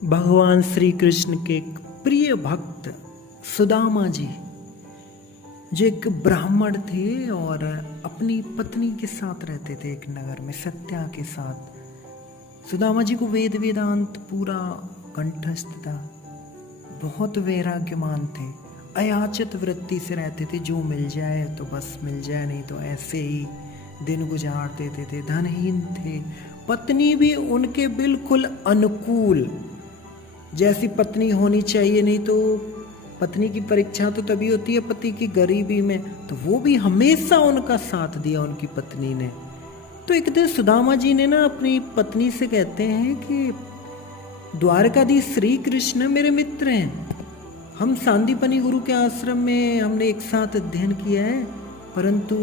भगवान श्री कृष्ण के एक प्रिय भक्त सुदामा जी, जो एक ब्राह्मण थे और अपनी पत्नी के साथ रहते थे एक नगर में सत्या के साथ। सुदामा जी को वेद वेदांत पूरा कंठस्थ था, बहुत वैराग्यमान थे, अयाचित वृत्ति से रहते थे। जो मिल जाए तो बस मिल जाए, नहीं तो ऐसे ही दिन गुजार देते थे। धनहीन थे, पत्नी भी उनके बिल्कुल अनुकूल, जैसी पत्नी होनी चाहिए। नहीं तो पत्नी की परीक्षा तो तभी होती है पति की गरीबी में, तो वो भी हमेशा उनका साथ दिया उनकी पत्नी ने। तो एक दिन सुदामा जी ने ना अपनी पत्नी से कहते हैं कि द्वारकाधीश श्री कृष्ण मेरे मित्र हैं, हम सांदीपनी गुरु के आश्रम में हमने एक साथ अध्ययन किया है, परंतु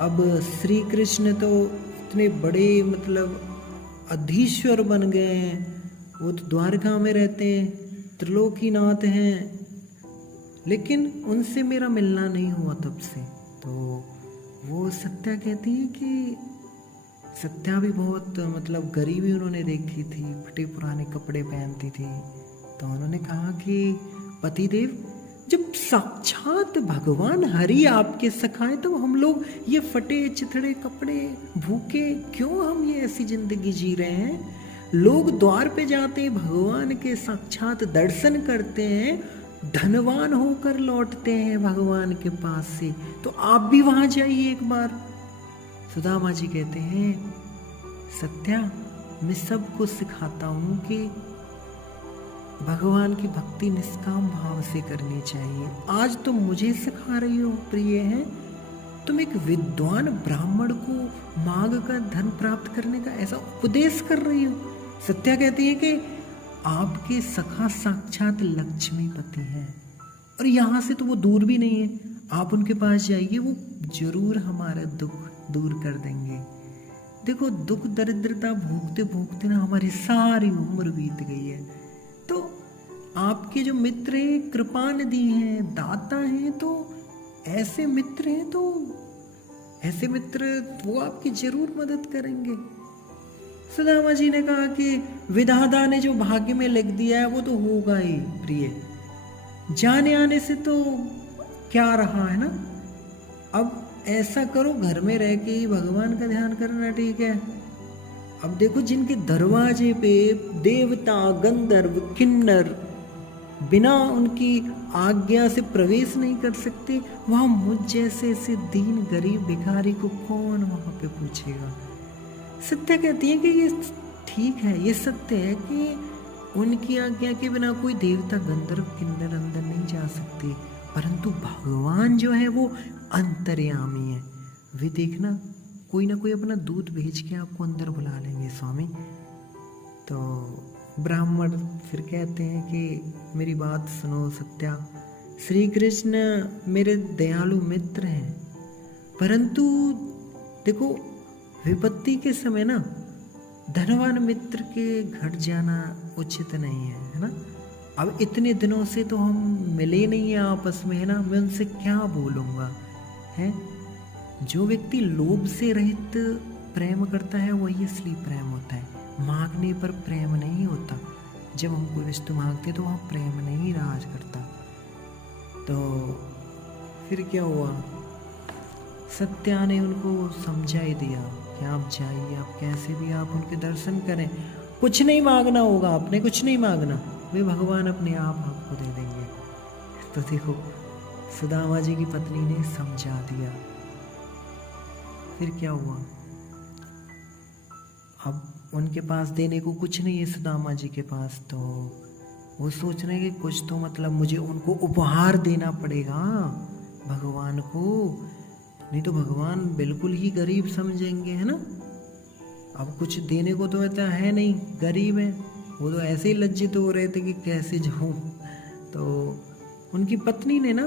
अब श्री कृष्ण तो इतने बड़े अधीश्वर बन गए हैं, वो तो द्वारका में रहते हैं, त्रिलोकीनाथ हैं, लेकिन उनसे मेरा मिलना नहीं हुआ तब से। तो वो सत्या कहती है कि सत्या भी बहुत गरीबी उन्होंने देखी थी, फटे पुराने कपड़े पहनती थी। तो उन्होंने कहा कि पतिदेव, जब साक्षात भगवान हरि आपके सखाए तो हम लोग ये फटे चिथड़े कपड़े भूखे क्यों हम ये ऐसी जिंदगी जी रहे हैं? लोग द्वार पे जाते हैं, भगवान के साक्षात दर्शन करते हैं, धनवान होकर लौटते हैं भगवान के पास से, तो आप भी वहां जाइए एक बार। सुदामा जी कहते हैं, सत्या, मैं सबको सिखाता हूं कि भगवान की भक्ति निष्काम भाव से करनी चाहिए। आज तुम मुझे सिखा रही हो प्रिय है, तुम एक विद्वान ब्राह्मण को मांग कर धन प्राप्त करने का ऐसा उपदेश कर रही हो। सत्या कहती है कि आपके सखा साक्षात लक्ष्मीपति हैं और यहाँ से तो वो दूर भी नहीं है, आप उनके पास जाइए, वो जरूर हमारा दुख दूर कर देंगे। देखो, दुख दरिद्रता भोगते भोगते ना हमारी सारी उम्र बीत गई है। तो आपके जो मित्र हैं, कृपानिधि हैं, दाता हैं, तो ऐसे मित्र हैं, तो ऐसे मित्र वो आपकी जरूर मदद करेंगे। सुदामा जी ने कहा कि विधाता ने जो भाग्य में लिख दिया है वो तो होगा ही प्रिय, जाने आने से तो क्या रहा है ना। अब ऐसा करो, घर में रह के ही भगवान का ध्यान करना ठीक है। अब देखो, जिनके दरवाजे पे देवता गंधर्व किन्नर बिना उनकी आज्ञा से प्रवेश नहीं कर सकते, वहां मुझ जैसे ऐसे दीन गरीब भिखारी को कौन वहां पे पूछेगा। सत्य कहती है कि ये ठीक है, ये सत्य है कि उनकी आज्ञा के बिना कोई देवता गंधर्व किन्नर अंदर नहीं जा सकते, परंतु भगवान जो है वो अंतर्यामी है। वे देखना, कोई ना कोई अपना दूत भेज के आपको अंदर बुला लेंगे स्वामी। तो ब्राह्मण फिर कहते हैं कि मेरी बात सुनो सत्या, श्री कृष्ण मेरे दयालु मित्र हैं, परंतु देखो, विपत्ति के समय ना धनवान मित्र के घर जाना उचित नहीं है ना। अब इतने दिनों से तो हम मिले नहीं है आपस में, है ना, मैं उनसे क्या बोलूँगा है। जो व्यक्ति लोभ से रहित प्रेम करता है वही असली प्रेम होता है, मांगने पर प्रेम नहीं होता। जब हम कोई वस्तु मांगते तो वहाँ प्रेम नहीं राज करता। तो फिर क्या हुआ, सत्या ने उनको समझा ही दिया कि आप जाइए, आप कैसे भी आप उनके दर्शन करें, कुछ नहीं मांगना होगा, आपने कुछ नहीं मांगना, वे भगवान अपने आप आपको दे देंगे। तो देखो, सुदामा जी की पत्नी ने समझा दिया। फिर क्या हुआ, अब उनके पास देने को कुछ नहीं है सुदामा जी के पास, तो वो सोच रहे हैं कि कुछ तो मुझे उनको उपहार देना पड़ेगा भगवान को, नहीं तो भगवान बिल्कुल ही गरीब समझेंगे, है ना। अब कुछ देने को तो ऐसा है नहीं, गरीब है, वो तो ऐसे ही लज्जित हो रहे थे कि कैसे जाऊं। तो उनकी पत्नी ने ना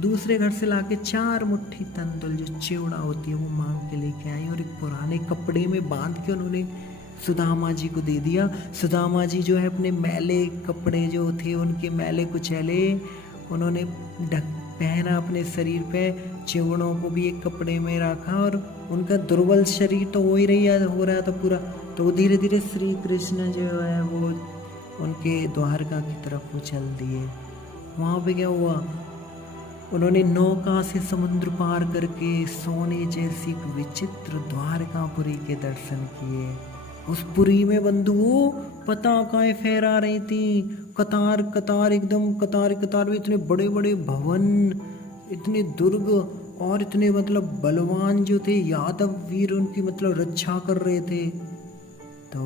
दूसरे घर से लाके 4 मुट्ठी तंदुल जो चिवड़ा होती है वो मांग के लेके आई और एक पुराने कपड़े में बांध के उन्होंने सुदामा जी को दे दिया। सुदामा जी जो है अपने मैले कपड़े जो थे उनके मैले कुचैले उन्होंने पहना अपने शरीर पे, चिवड़ों को भी एक कपड़े में रखा और उनका दुर्बल शरीर तो हो ही रहा था पूरा। तो धीरे धीरे श्री कृष्ण जो है वो उनके द्वारका की तरफ वो चल दिए। वहाँ पे क्या हुआ, उन्होंने नौका से समुद्र पार करके सोने जैसी विचित्र द्वारकापुरी के दर्शन किए। उस पुरी में बंधुओं पताकाएं फहरा रही थी, कतार कतार, एकदम कतार कतार में इतने बड़े बड़े भवन, इतने दुर्ग और इतने मतलब बलवान जो थे यादव वीर उनकी मतलब रक्षा कर रहे थे। तो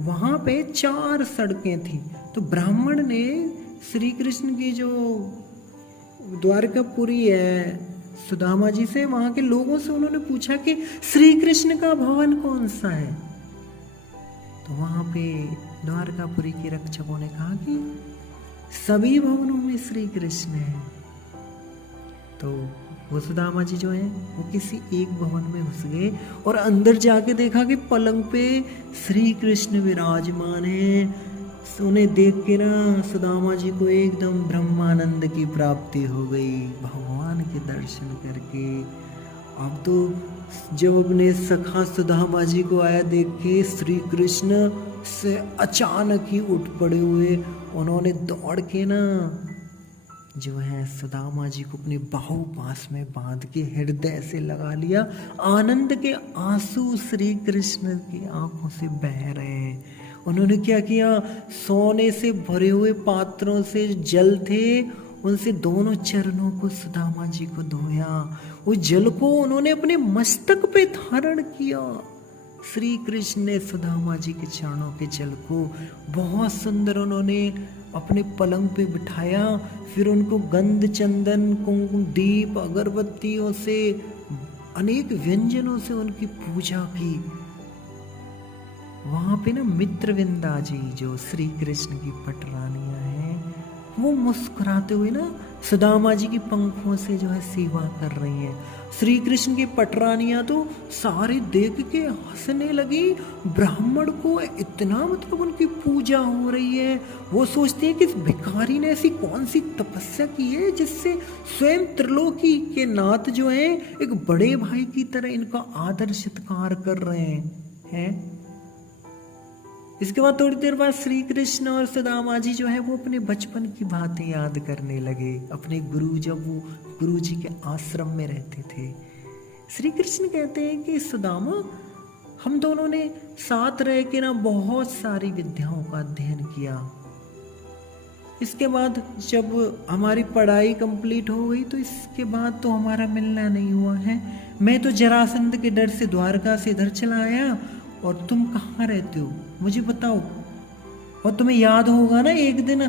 वहाँ पे 4 सड़कें थी। तो ब्राह्मण ने श्री कृष्ण की जो द्वारकापुरी है सुदामा जी से, वहाँ के लोगों से उन्होंने पूछा कि श्री कृष्ण का भवन कौन सा है। तो वहाँ पे द्वारकापुरी के रक्षकों ने कहा कि सभी भवनों में श्री कृष्ण है। तो वो सुदामा जी जो है वो किसी एक भवन में घुस गए और अंदर जाके देखा कि पलंग पे श्री कृष्ण विराजमान है। उन्हें देख के ना सुदामा जी को एकदम ब्रह्मानंद की प्राप्ति हो गई भगवान के दर्शन करके। अब तो जब अपने सखा सुदामा जी को आया देख के, श्री कृष्ण से अचानक ही उठ पड़े हुए। उन्होंने दौड़ के ना जो है सुदामा जी को अपने बाहु पास में बांध के हृदय से लगा लिया। आनंद के आंसू श्री कृष्ण की आंखों से बह रहे हैं। उन्होंने क्या किया, सोने से भरे हुए पात्रों से जल थे, उनसे दोनों चरणों को सुदामा जी को धोया। वो जल को उन्होंने अपने मस्तक पे धारण किया। श्री कृष्ण ने सुदामा जी के चरणों के जल को बहुत सुंदर उन्होंने अपने पलंग पे बिठाया। फिर उनको गंध, चंदन, कुंकुम, दीप, अगरबत्तियों से, अनेक व्यंजनों से उनकी पूजा की। वहां पे ना मित्रविंदा जी जो श्री कृष्ण की पटरानियां हैं, वो मुस्कुराते हुए ना सुदामा जी की पंखों से जो है सेवा कर रही हैं। श्री कृष्ण की पटरानियां तो सारे देख के हंसने लगी। ब्राह्मण को इतना मतलब उनकी पूजा हो रही है। वो सोचते हैं कि इस भिखारी ने ऐसी कौन सी तपस्या की है जिससे स्वयं त्रिलोकी के नाथ जो है एक बड़े भाई की तरह इनका आदर सत्कार कर रहे हैं। इसके बाद थोड़ी देर बाद श्री कृष्ण और सुदामा जी जो है वो अपने बचपन की बातें याद करने लगे। अपने गुरु, जब वो गुरु जी के आश्रम में रहते थे, श्री कृष्ण कहते हैं कि सुदामा, हम दोनों ने साथ रह के ना बहुत सारी विद्याओं का अध्ययन किया। इसके बाद जब हमारी पढ़ाई कंप्लीट हो गई तो इसके बाद तो हमारा मिलना नहीं हुआ है। मैं तो जरासंध के डर से द्वारका से इधर चला आया, और तुम कहाँ रहते हो मुझे बताओ। और तुम्हें याद होगा ना एक दिन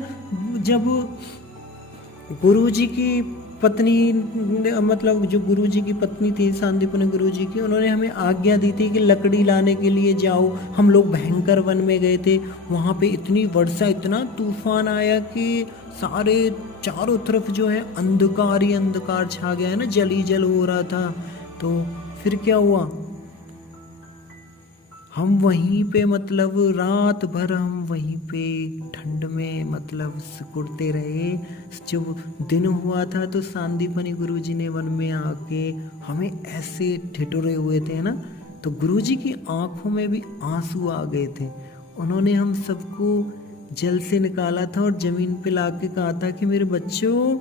जब गुरुजी की पत्नी, मतलब जो गुरुजी की पत्नी थी सांदीपनि गुरुजी की, उन्होंने हमें आज्ञा दी थी कि लकड़ी लाने के लिए जाओ। हम लोग भयंकर वन में गए थे, वहाँ पे इतनी वर्षा, इतना तूफान आया कि सारे चारों तरफ जो है अंधकार ही अंधकार छा गया है ना, जल ही जल हो रहा था। तो फिर क्या हुआ, हम वहीं पे मतलब रात भर हम वहीं पे ठंड में मतलब सिकुड़ते रहे। जब दिन हुआ था तो सांदीपनि गुरुजी ने वन में आके हमें ऐसे ठिठुरे हुए थे ना, तो गुरुजी की आंखों में भी आंसू आ गए थे। उन्होंने हम सबको जल से निकाला था और जमीन पे लाके कहा था कि मेरे बच्चों,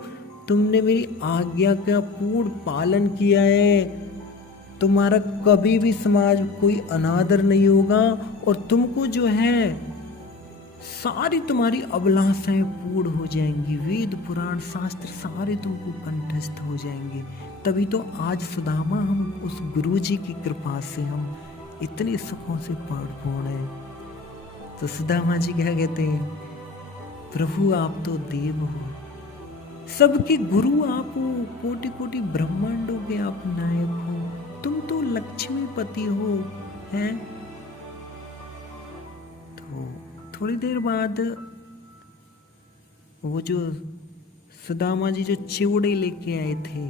तुमने मेरी आज्ञा का पूर्ण पालन किया है, तुम्हारा कभी भी समाज कोई अनादर नहीं होगा, और तुमको जो है सारी तुम्हारी अभिलाषाएं पूर्ण हो जाएंगी। वेद पुराण शास्त्र सारे तुमको कंठस्थ हो जाएंगे। तभी तो आज सुदामा हम उस गुरु जी की कृपा से हम इतने सुखों से परिपूर्ण हैं। तो सुदामा जी क्या कहते हैं, प्रभु आप तो देव हो, सबके गुरु आप हो, कोटि कोटि ब्रह्मांडों के आप नायक हो, तुम तो लक्ष्मीपति हो हैं। तो थोड़ी देर बाद वो जो सुदामा जी जो चिवड़े लेके आए थे,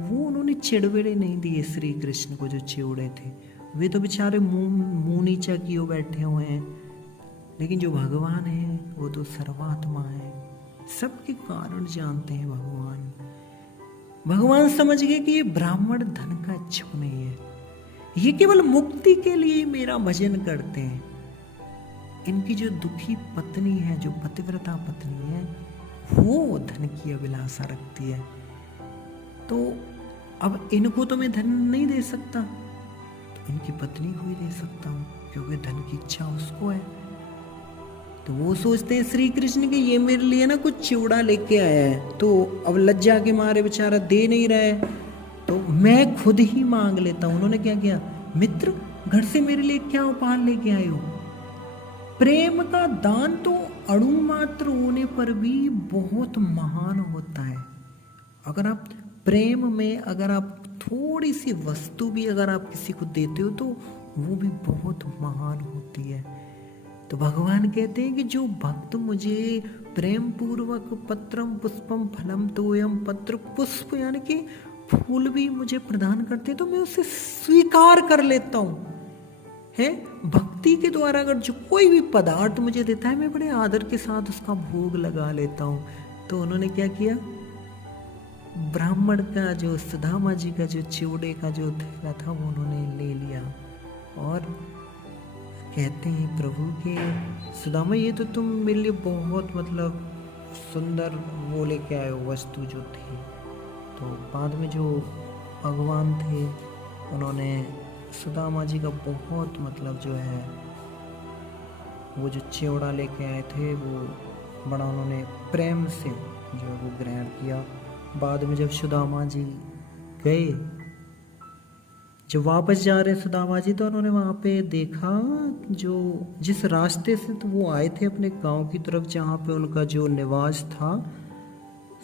वो उन्होंने चिड़वेड़े नहीं दिए श्री कृष्ण को। जो चिवड़े थे वे तो बेचारे मुंह नीचा किए बैठे हुए हैं, लेकिन जो भगवान है वो तो सर्वात्मा है, सबके कारण जानते हैं भगवान। भगवान समझ गए कि ये ब्राह्मण धन का इच्छुक नहीं है, ये केवल मुक्ति के लिए मेरा भजन करते हैं। इनकी जो दुखी पत्नी है, जो पतिव्रता पत्नी है, वो धन की अभिलाषा रखती है। तो अब इनको तो मैं धन नहीं दे सकता, तो इनकी पत्नी को ही दे सकता हूँ, क्योंकि धन की इच्छा उसको है। तो वो सोचते हैं श्री कृष्ण के ये मेरे लिए ना कुछ चिवड़ा लेके आया है, तो अब लज्जा के मारे बेचारा दे नहीं रहा है, तो मैं खुद ही मांग लेता हूँ। उन्होंने क्या किया, मित्र घर से मेरे लिए क्या उपहार लेके आए हो? प्रेम का दान तो अणु मात्र होने पर भी बहुत महान होता है। अगर आप प्रेम में अगर आप थोड़ी सी वस्तु भी अगर आप किसी को देते हो तो वो भी बहुत महान होती है। तो भगवान कहते हैं कि जो भक्त मुझे प्रेम पूर्वक पत्रम पुष्पम फलम तोयम, पत्र पुष्प यानी कि फूल भी मुझे प्रदान करते हैं तो मैं उसे स्वीकार कर लेता हूँ। है भक्ति के द्वारा अगर जो कोई भी पदार्थ मुझे देता है मैं बड़े आदर के साथ उसका भोग लगा लेता हूँ। तो उन्होंने क्या किया, ब्राह्मण का जो सुदामा जी का जो चिवड़े का जो थैला था वो उन्होंने ले लिया और कहते हैं प्रभु के सुदामा ये तो तुम मेरे लिए बहुत मतलब सुंदर वो लेके आए हो वस्तु जो थी। तो बाद में जो भगवान थे उन्होंने सुदामा जी का बहुत मतलब जो है वो जो चिवड़ा लेके आए थे वो बड़ा उन्होंने प्रेम से जो है वो ग्रहण किया। बाद में जब सुदामा जी गए, जब वापस जा रहे सुदामा जी तो उन्होंने वहाँ पे देखा जो जिस रास्ते से तो वो आए थे अपने गांव की तरफ जहाँ पे उनका जो निवास था,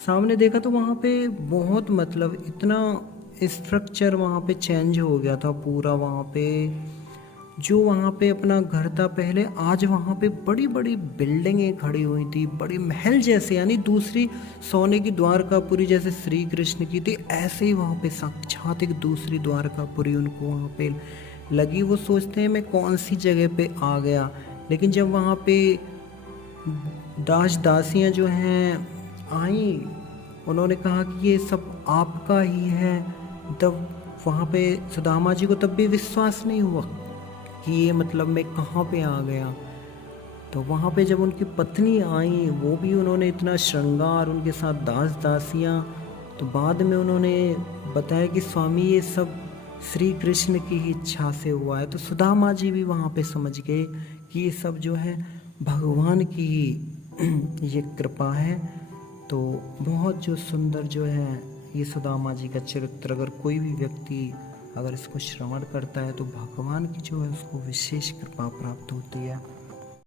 सामने देखा तो वहाँ पे बहुत मतलब इतना स्ट्रक्चर वहाँ पे चेंज हो गया था पूरा। वहाँ पे जो वहाँ पे अपना घर था पहले, आज वहाँ पे बड़ी बड़ी बिल्डिंगें खड़ी हुई थी, बड़ी महल जैसे, यानी दूसरी सोने की द्वारकापुरी जैसे श्री कृष्ण की थी, ऐसे ही वहाँ पे साक्षात एक दूसरी द्वारकापुरी उनको वहाँ पे लगी। वो सोचते हैं मैं कौन सी जगह पे आ गया, लेकिन जब वहाँ पे दास दासियाँ जो हैं आई, उन्होंने कहा कि ये सब आपका ही है, तब वहाँ पे सुदामा जी को तब भी विश्वास नहीं हुआ कि ये मतलब मैं कहाँ पे आ गया। तो वहाँ पे जब उनकी पत्नी आई, वो भी उन्होंने इतना श्रृंगार, उनके साथ दास दासियाँ, तो बाद में उन्होंने बताया कि स्वामी ये सब श्री कृष्ण की ही इच्छा से हुआ है। तो सुदामा जी भी वहाँ पे समझ गए कि ये सब जो है भगवान की ये कृपा है। तो बहुत जो सुंदर जो है ये सुदामा जी का चरित्र, अगर कोई भी व्यक्ति अगर इसको श्रवण करता है तो भगवान की जो है उसको विशेष कृपा प्राप्त होती है।